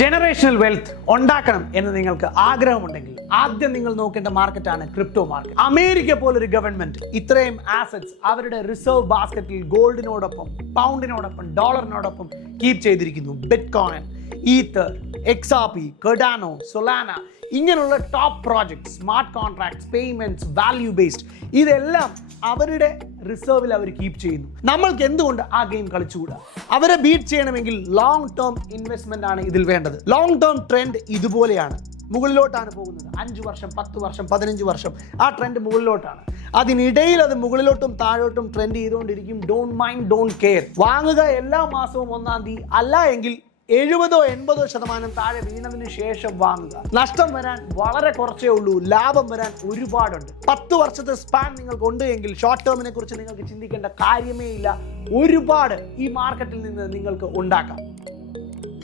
Generational wealth ഉണ്ടാക്കണം എന്ന് നിങ്ങൾക്ക് ആഗ്രഹമുണ്ടെങ്കിൽ ആദ്യം നിങ്ങൾ നോക്കേണ്ട മാർക്കറ്റാണ് ക്രിപ്റ്റോ മാർക്കറ്റ്. അമേരിക്ക പോലൊരു ഗവൺമെന്റ് ഇത്രയും ആസറ്റ്സ് അവരുടെ റിസർവ് ബാസ്ക്കറ്റിൽ ഗോൾഡിനോടൊപ്പം, പൗണ്ടിനോടൊപ്പം, ഡോളറിനോടൊപ്പം കീപ്പ് ചെയ്തിരിക്കുന്നു. ബിറ്റ്കോയിൻ, ഈത്തർ, എക്സാപി, കർഡാനോ, സൊലാന, ഇങ്ങനെയുള്ള top projects, smart contracts, payments, value based, ഇതെല്ലാം അവരുടെ റിസർവിൽ അവർ കീപ്പ് ചെയ്യുന്നു. നമ്മൾക്ക് എന്തുകൊണ്ട് ആ ഗെയിം കളിച്ചുകൂടാ? അവരെ ബീറ്റ് ചെയ്യണമെങ്കിൽ ലോങ് ടേം ഇൻവെസ്റ്റ്മെന്റ് ആണ് ഇതിൽ വേണ്ടത്. ലോങ് ടേം ട്രെൻഡ് ഇതുപോലെയാണ്, മുകളിലോട്ടാണ് പോകുന്നത്. 5 വർഷം, 10 വർഷം, 15 വർഷം ആ ട്രെൻഡ് മുകളിലോട്ടാണ്. അതിനിടയിൽ അത് മുകളിലോട്ടും താഴോട്ടും ട്രെൻഡ് ചെയ്തുകൊണ്ടിരിക്കും. Don't mind, don't care. വാങ്ങുക എല്ലാ മാസവും 1-ാം തീയതി, അല്ല എങ്കിൽ 70-80% താഴെ വീണതിന് ശേഷം വാങ്ങുക. നഷ്ടം വരാൻ വളരെ കുറച്ചേ ഉള്ളൂ, ലാഭം വരാൻ ഒരുപാടുണ്ട്. 10 വർഷത്തെ സ്പാൻ നിങ്ങൾക്ക് ഉണ്ട് എങ്കിൽ ഷോർട്ട് ടേമിനെ കുറിച്ച് നിങ്ങൾക്ക് ചിന്തിക്കേണ്ട കാര്യമേ ഇല്ല. ഒരുപാട് ഈ മാർക്കറ്റിൽ നിന്ന് നിങ്ങൾക്ക് ഉണ്ടാക്കാം.